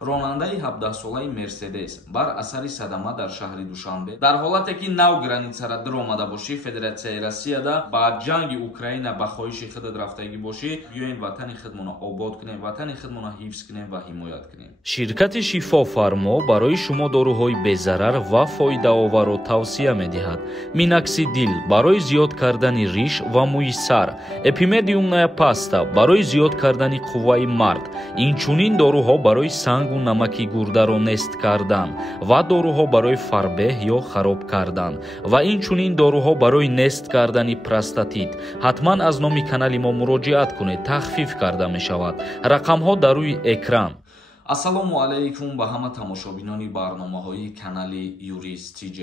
ронандаи 17-солаи Мерседес бар асари садама дар шаҳри Душанбе дар ҳолате ки нав границара дар омада бошӣ, Федератсияи Россияда ба ҷанги Украина ба хоҳиши худат рафтагӣ бошӣ, биёин ватани худмона обод кунем, ватани худмона ҳифз кунем ва ҳимоят кунем. Ширкати Шифофармо барои шумо дорӯҳои безарар ва фоидаоварро тавсия медиҳад. Миноксидил барои зиёд кардани риш ва мӯи сар, Эпимедиумная паста барои зиёд кардани қувваи мард, инчунин дорӯҳо барои сангу намаки гурдаро нест кардан ва дорӯҳо барои фарбеҳ ё хароб кардан ва инчунин дорӯҳо барои нест кардани простатит. ҳатман аз номи канали мо муроҷиат кунед, тахфиф карда мешавад. рақамҳо дар рӯи экран. Ассалому алайкум ба ҳама тамошобинони барномаҳои канали Юрист TJ.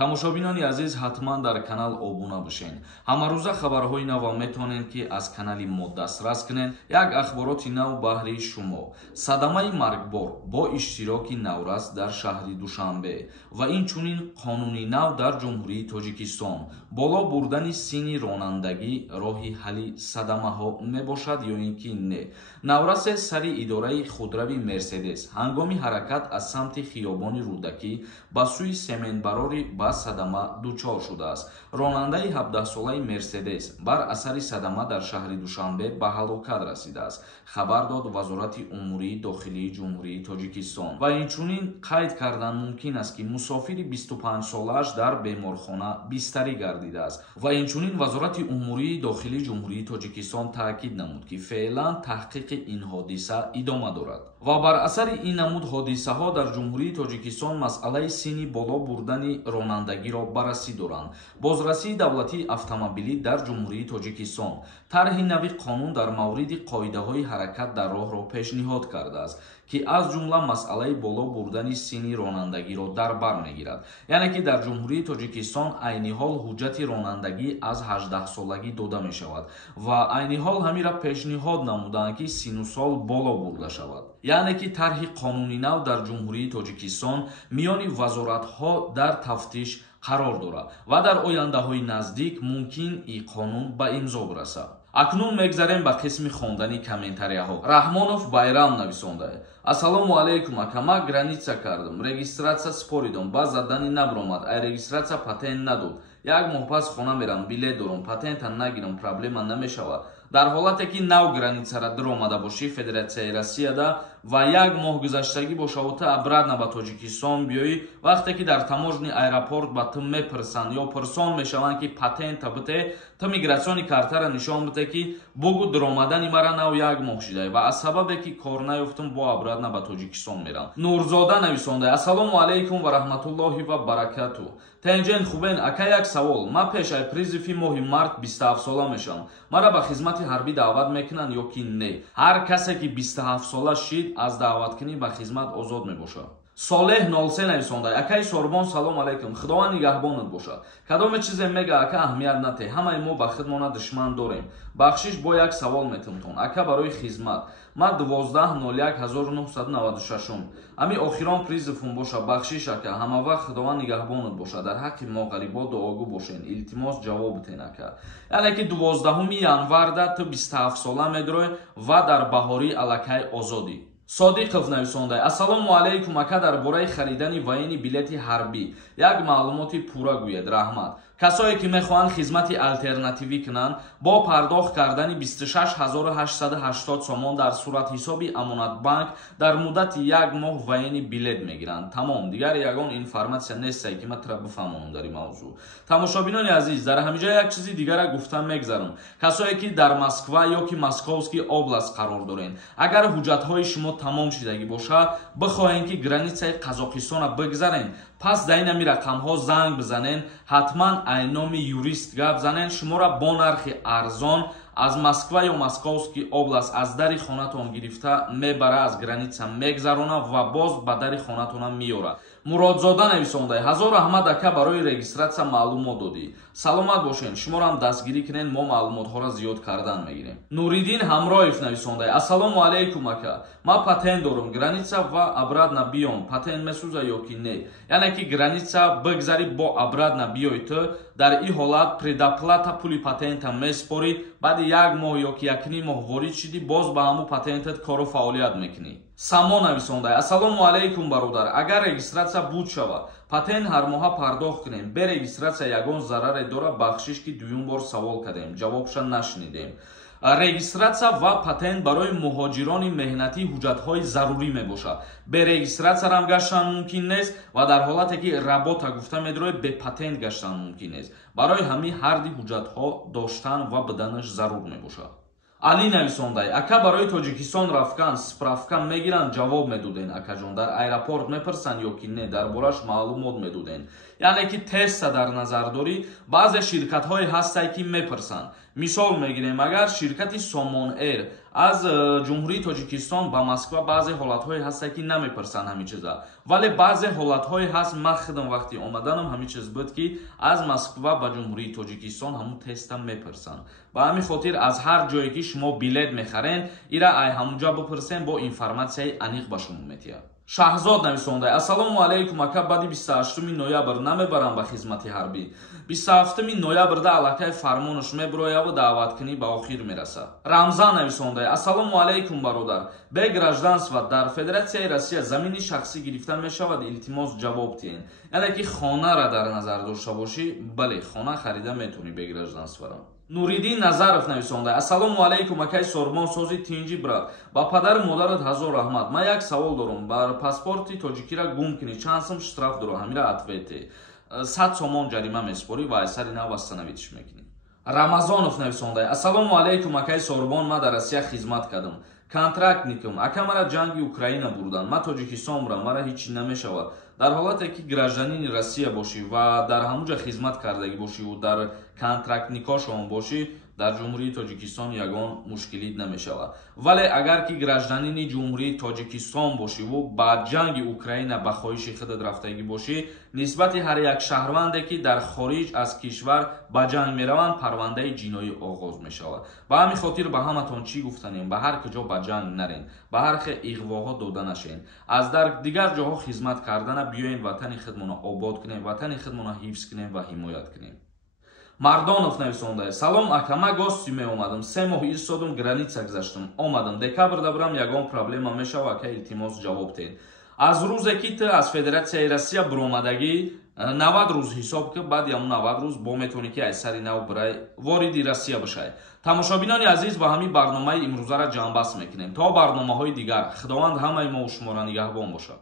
Тамошобинони азиз, ҳатман дар канал обуна бошен. Ҳамарӯза хабарҳои нав метонед ки аз канали мо дастрас кунед. Як ахбороти нав баҳри шумо. Садамаи маргбор бо иштироки Наврас дар шаҳри Душанбе ва инчунин қонуни нав дар ҷумҳурии Тоҷикистон. Боло бурдани синни ронандагӣ роҳи ҳалли садамаҳо мебошад ё ин ки не. Наврасе сари идораи худрави Мерседес ҳангоми ҳаракат аз самти хиёбони Рӯдакӣ ба сӯи семенбарори ба садама дучор шудааст. Ронандаи 17-солаи Мерседес бар асари садама дар шаҳри Душанбе ба ҳалокат расидааст, хабар дод Вазорати умурии дохилии ҷумҳурии Тоҷикистон. Ва инчунин қайд кардан мумкин аст ки мусофири 25-солааш дар беморхона бистарӣ гардидааст. Ва инчунин Вазорати умурии дохилии ҷумҳурии Тоҷикистон таъкид намуд ки феълан таҳқиқи ин ҳодиса идома дорад. Ва бар асари ин намуд ҳодисаҳо дар ҷумҳурии Тоҷикистон масъалаи синни боло бурдани ронандагиро баррасӣ доранд. Бозрасии давлатии автомобилӣ дар ҷумҳурии Тоҷикистон тарҳи нави қонун дар мавриди қоидаҳои ҳаракат дар роҳро пешниҳод кардааст ки аз ҷумла масъалаи боло бурдани синни ронандагиро дар бар мегирад. Яъне ки дар ҷумҳурии Тоҷикистон айни ҳол ҳуҷҷати ронандагӣ аз 18-солагӣ дода мешавад ва айни ҳол ҳамира пешниҳод намуданд ки синну сол боло бурда шавад. яъне ки тарҳи қонуни нав дар ҷумҳурии Тоҷикистон миёни вазоратҳо дар тафтиш қарор дорад ва дар ояндаҳои наздик мумкин ин қонун ба имзо расад. Акнун мегзарем ба қисми хондани комментарияҳо. Раҳмонов Байрам нависонда: Ассалому алайкум ака, ма граница кардам, регистратсия споридам, ба задани набромад, ай регистратсия патент надод. Як моҳ пас хона мерам, билет дорам, патента нагирам, проблема намешавад. Дар ҳолате ки нав границара дар омада бошӣ, Федератсияи Россияда ва як моҳ гузаштагӣ бошаву ту обратно ба Тоҷикистон биёӣ, вақте ки дар таможни аэропорт ба ту мепирсанд ё пирсон мешаванд ки патента бите, ту мигратсиони картара нишон бите ки бугу даромадани мара нав як моҳ шидай ва аз сабабе ки кор наёфтам бо обратно ба Тоҷикистон мерам. Нурзода нависонда: Ассалому алайкум ва раҳматуллоҳи ва баракату. Тенҷен хубен ака, як савол. Ма пеш ай призифи моҳи март 27 сола мешам. Мара ба хизмати ҳарбӣ даъват мекунанд ё ки не? Ҳар касе ки 27 сола шид аз даъваткунӣ ба хизмат озод мебошад. Солеҳ 03 нависонда: акаи Сорбон, салом алайкум, худованд нигаҳбонат бошад. Кадоме чизе мега ака, аҳамият натеҳ, ҳамаи мо ба худмона душман дорем. Бахшиш бо як савол метумтон ака барои хизмат. Ма 12/01/1996 ами охирон призифум боша. Бахшиш ака, ҳамавақт худованд нигаҳбонат бошад. Дар ҳаққи мо ғарибот дуогӯ бошен. Илтимос ҷавоб битен ака. яъне ки 12 январда ту 27 сола медорӣ ва дар баҳорӣ аллакай озодӣ. Содиқов нависонда: Ассалому алайкум ака, дар бораи харидани ваени билети ҳарбӣ як маълумоти пурра гӯед, раҳмат. Касое ки мехоҳанд хизмати алтернативӣ кунанд, бо пардохт кардани 26880 сомон дар суратҳисоби Амонатбанк дар муддати як моҳ ваени билет мегиранд. Тамом, дигар ягон информатсия нестае ки ма тра бифаҳмонам дар ин мавзӯъ. Тамошобинони азиз, дар ҳамиҷа як чизи дигара гуфта мегзарам. Касое ки дар Москва ё ки Московский област қарор дорен, агар ҳуҷҷатҳои шумо тамом шидагӣ бошад, бихоҳем ки границаи Қазоқистона бигзарен, пас дар инами рақамҳо занг бизанен, ҳатман айноми юрист гап занен, шуморо бо нархи арзон аз Москва ё Московский област аз дари хонатон гирифта мебара, аз граница мегзарона ва боз ба дари хонатона миёра. Муродзода нависонда: ҳазор раҳмат ака, барои регистратсия маълумот додӣ. Саломат бошен, шуморо дастгирӣ кунен, мо маълумотҳоро зиёд кардан мегирем. Нуриддин Ҳамроев нависонда: Ассалому алайкум ака, ма патент дорам, граница ва обратно биём, патент месӯза ё ки не? Яъне ки граница бигзарӣ бо обратно биёй ту, дар ин ҳолат предоплата пули патента меспорӣ, баъди як моҳ ё ки якним моҳ ворид шидӣ, боз ба ҳамун патентат кору фаъолият мекунӣ. Само нависондай. Ассалому алейкум бародар. Агар регистрация буд шава, патент ҳар моҳа пардохт кунем. Бе регистрация ягон зараре дора бахшиш ки дуюм бор савол кардем. Ҷавобша нашнидем. Регистрация ва патент барои муҳоҷирони меҳнатӣ ҳуҷҷатҳои зарурӣ мебошад. Бе регистрация рам гаштан мумкин нест ва дар ҳолате ки работа гуфта медроед бе патент гаштан мумкин нест. Барои ҳамин ҳарди ҳуҷҷатҳо доштан ва биданаш зарур мебошад. Али нависондай. Ака барои Тоҷикистон рафкан справка мегиранд, ҷавоб медоден. Акаҷон дар аэропорт мепарсанд ё ки не, дар бораш маълумот медоден. Яъне ки теста дар назар дорӣ, баъзе ширкатҳое ҳастанд ки мепарсанд. Мисол мегирем, агар ширкати Somon Air аз ҷумҳурии Тоҷикистон ба Москва баъзе ҳолатҳое ҳастанд ки намепарсанд ҳамин чиза. Вале баъзе ҳолатҳое ҳаст, ман худам вақти омаданам ҳамин чиз буд ки аз Москва ба ҷумҳурии Тоҷикистон ҳамун теста мепарсанд. Ба ҳамин хотир аз ҳар ҷое ки шумо билет мехарен, ира ай ҳамунҷа бипурсен, бо информатсияи аниқ ба шумо метиҳад. Шаҳзод нависондай. Ассалому алейкум ака, баъди 28 ноябр намебарам ба хизмати ҳарбӣ. 27 ноябрда аллакай фармонаш мебирояд ва даъваткунӣ ба охир мерасад. Рамзан нависондай. Ассалому алейкум бародар. Бе гражданства дар Федератсияи Россия замини шахсӣ гирифта мешавад, илтимос ҷавоб диҳен. Яъне ки хонара дар назар дошта бошӣ, бале хона харида метавонӣ бе гражданствара. Нуриддин Назаров нависондай. Ассалому алейкум акай Сормон сози тинҷи брат. Ба падару модарат ҳазор раҳмат. Ман як савол дорам. Бар паспорти тоҷикира гум кунӣ чанд сум штраф дорад? Ҳамира ответе. 100 сомон ҷарима меспорӣ ва айсари нав восстановитиш мекунӣ. Рамазонов нависондай. Ассалому алейкум акай Сормон, ман дар Россия хизмат кардам. Контрактникам. Ака мара ҷанги Украина бурдан. Ман Тоҷикистон бурам, мара ҳичи намешавад. Дар ҳолате ки гражданини Россия бошӣ ва дар ҳамуҷа хизмат кардагӣ бошӣ ва дар контрактникошон бошӣ, дар ҷумҳурии Тоҷикистон ягон мушкилит намешавад. Вале агар ки гражданини ҷумҳурии Тоҷикистон бошӣ ва ба ҷанги Украина ба хоҳиши худат рафтагӣ бошӣ, нисбати ҳар як шаҳрванде ки дар хориҷ аз кишвар ба ҷанг мераванд, парвандаи ҷиноӣ оғоз мешавад. Ба ҳамин хотир ба ҳаматон чӣ гуфтанем? Ба ҳар куҷо ба ҷанг нарен, ба ҳар хел иғвоҳо дода нашен. Аз дар дигар ҷоҳо хизмат кардана биёен ватани худмона обод кунем, ватани худмона ҳифз кунем ва ҳимоят кунем. Мардонов нависондай. Салом ака, ман гости меомадам. 3 моҳ истодам, граница гузаштам. Омадам. Декабрда бурам, ягон проблема мешава, ака илтимос ҷавоб диҳед. Аз рӯзе ки ту аз Федератсияи Россия буромадагӣ 90 рӯз ҳисоб ки баъди ҳамун 90 рӯз бо метавонӣ ки айсари нав бирай вориди Россия башай. Тамошобинони азиз, ба ҳамин барномаи имрӯзара ҷамъбаст мекунем. То барномаҳои дигар, худованд ҳамаи мо шумора нигаҳбон бошад.